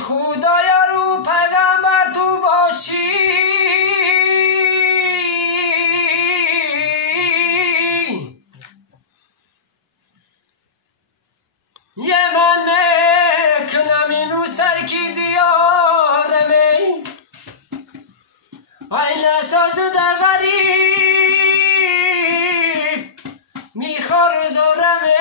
خدایا رو پیغمبر تو باشی یه من میکنم اینو سرکی دیارمه این اساس در غریب میخوار زورمه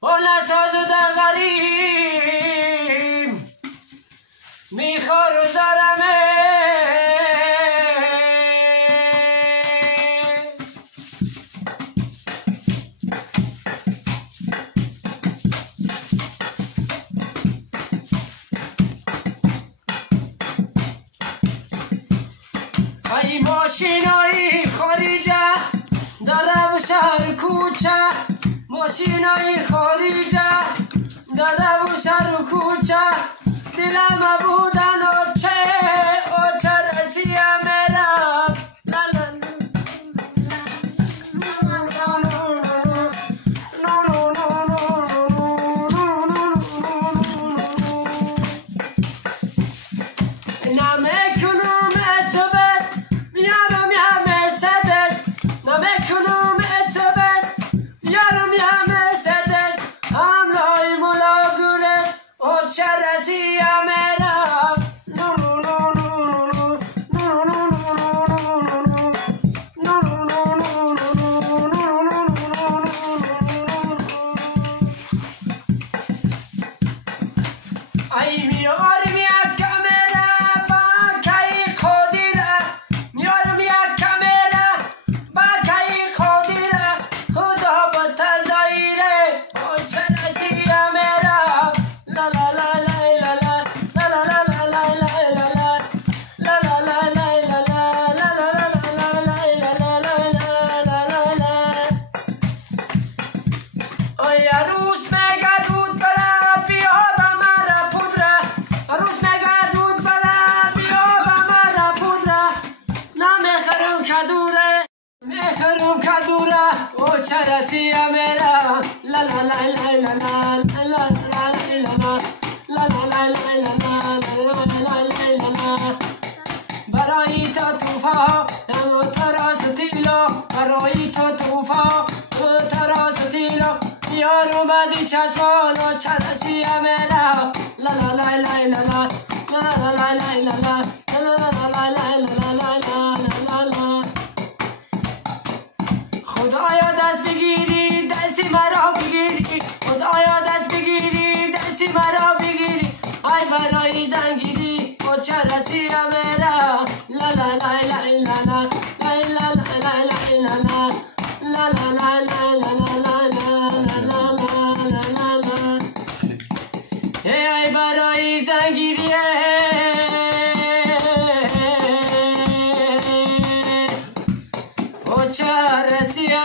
اون اساس در غریب میخوار زورمه ای ماشینای خارجه داده و شهر کوچه ماشینای خارجه داده و شهر کوچه دلم بودن آچه رسیه میرم رسیه میرم لا لا لا لا لا لا لا برای تو توفا تراس تیلا برای تو توفا تراس تیلا یار اومدی چشمان چه رسیه میرم لا لا لا لا لا لا لا لا لا خدایا دست بگیری دستی مرا بگیری خدایا دست بگیری دستی مرا بگیری ای برای زنگیری و چه رسیه میرم لا لا لا لا لا لا لا لا لا لا ای برای زنگیری و چه رسیه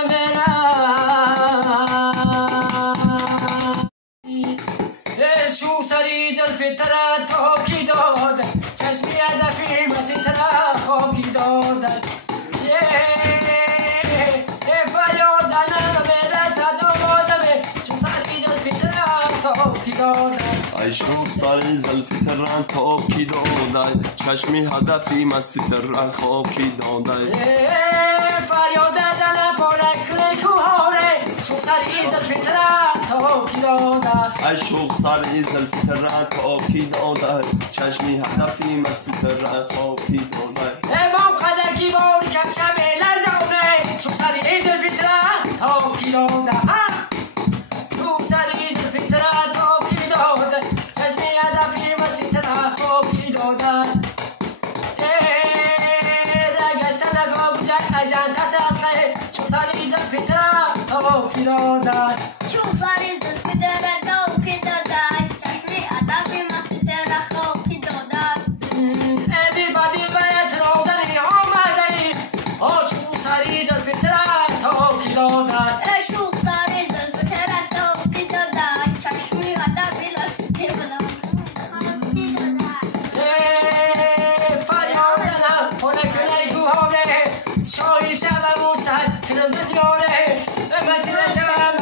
شو سری زلفی ترا توکی داده چشمی هدفی مسی ترا خوابی داده فریاد زنم برسد آمادمه شو سری زلفی ترا توکی داده ای شو سری زلفی ترا توکی داده چشمی هدفی مستی ترا خوابی داده فریاد زنم پارک کوهاره شو سری زلفی ترا توکی داده ای شوق سری زلفی ترا توکی داده چشمی هدفی مستی ترا خوابی داده امام خدکی بار کفشم لرزانه شوق سری زلفی ترا توکی داده شوق سری زلفی ترا توکی داده چشمی هدفی مستی ترا خوابی داده دگشت لگا بجای اجان کساقه شوق سری زلفی ترا توکی داده شوق سری زلفی ترا توکی داده چشمی هدفی مستی ترا خوابی داده ادی بدی بیت رودنی آمده شوق سری زلفی ترا توکی داده شوق سری زلفی ترا توکی داده چشمی هدفی مستی ترا خوابی داده فریادنم پرکنه گوهانه شایی شبم و سر کنم دیاره مسیح شبم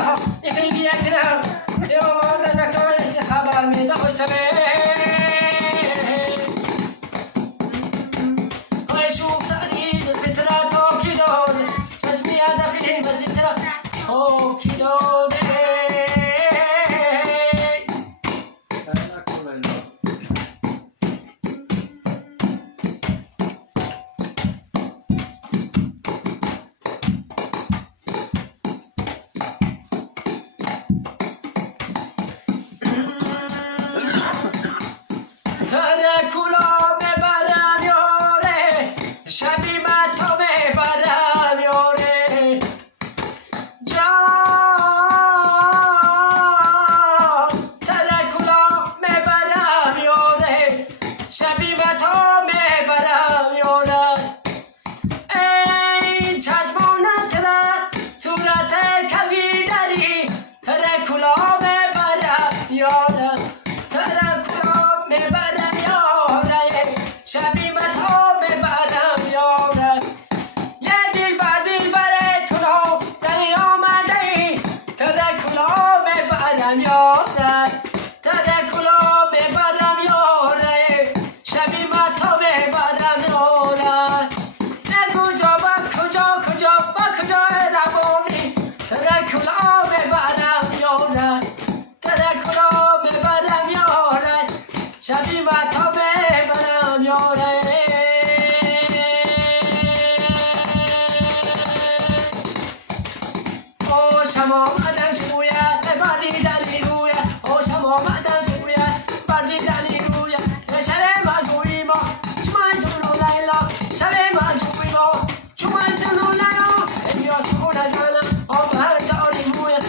آشم آمدم شویه بردیدنی رویه آشم آمدم شویه بردیدنی رویه شب مجبوری ما چمان جنو لیلا شب مجبوری ما چمان جنو لیلا بیا شو نزنم آمد داری مویه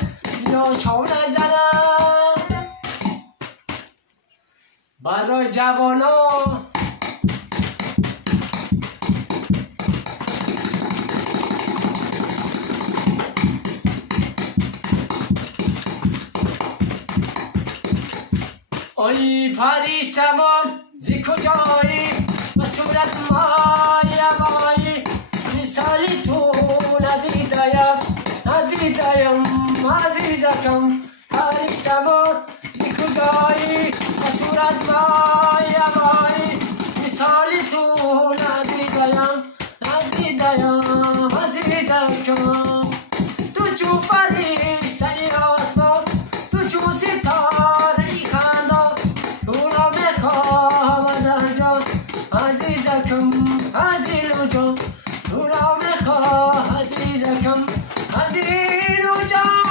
بیا شو نزنم برای جوانا آی فرشتمان زی کجایی و صورت مایی مثالی تو ندیدایم عزیزکم فرشتمان زی کجایی و صورت مایی مثالی تو ندیدایم عزیزکم تو چو فرشته آسمان تو چو ستاره عزیزکم عزیزو جان تو را میخواه عزیزکم عزیزو جان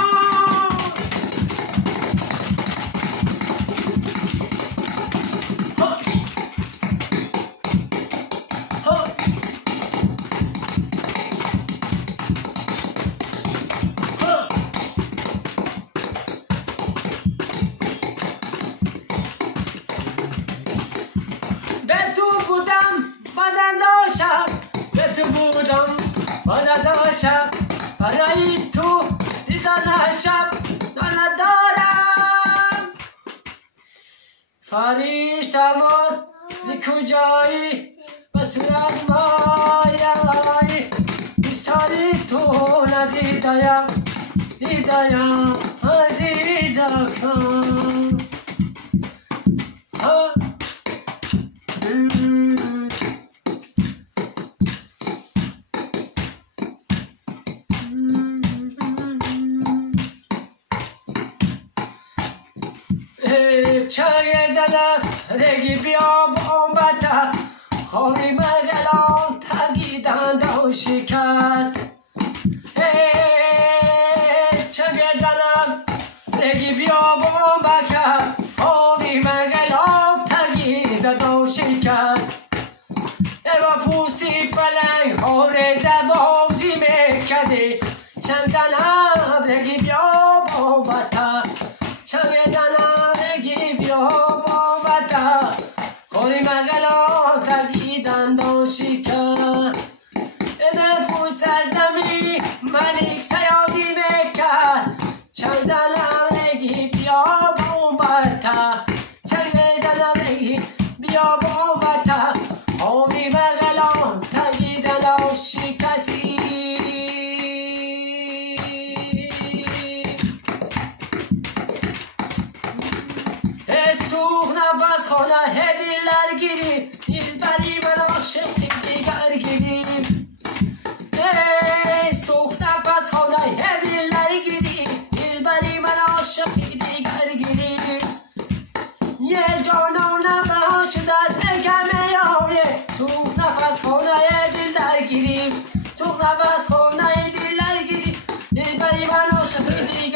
شب برای تو دیدن شب ندارم فرشتمان زی کجایی و صورت مایی مثالی تو ندیدایم عزیزکم چای زدم رگی بیا بامبتا خوری مگلان تگیدن دو شکست چای زدم رگی بیا بامبتا خوری مگلان تگیدن دو شکست ایوا پوستی پلنگ خوری زبازی میکدی چند زنم رگی بیا بامبتا چای زدم خوری مگلان تگیدن دو شکست اینه پوست زمی منیک سیادی میکرد چند زنم رگی بیا بامبتا چند زنم رگی بیا بامبتا خوری مگلان تگیدن دو شکستی سوخ نفس خانه هدیلر گیری دلبری من عاشق دیگر گیری سوخ نفس خانه هدیلر گیری دلبری من عاشق دیگر گیری یه جانانم شده از اکمه یاویه سوخ نفس خانه دلبر گیری سوخ نفس خانه دلبر گیری دلبری من عاشق دیگر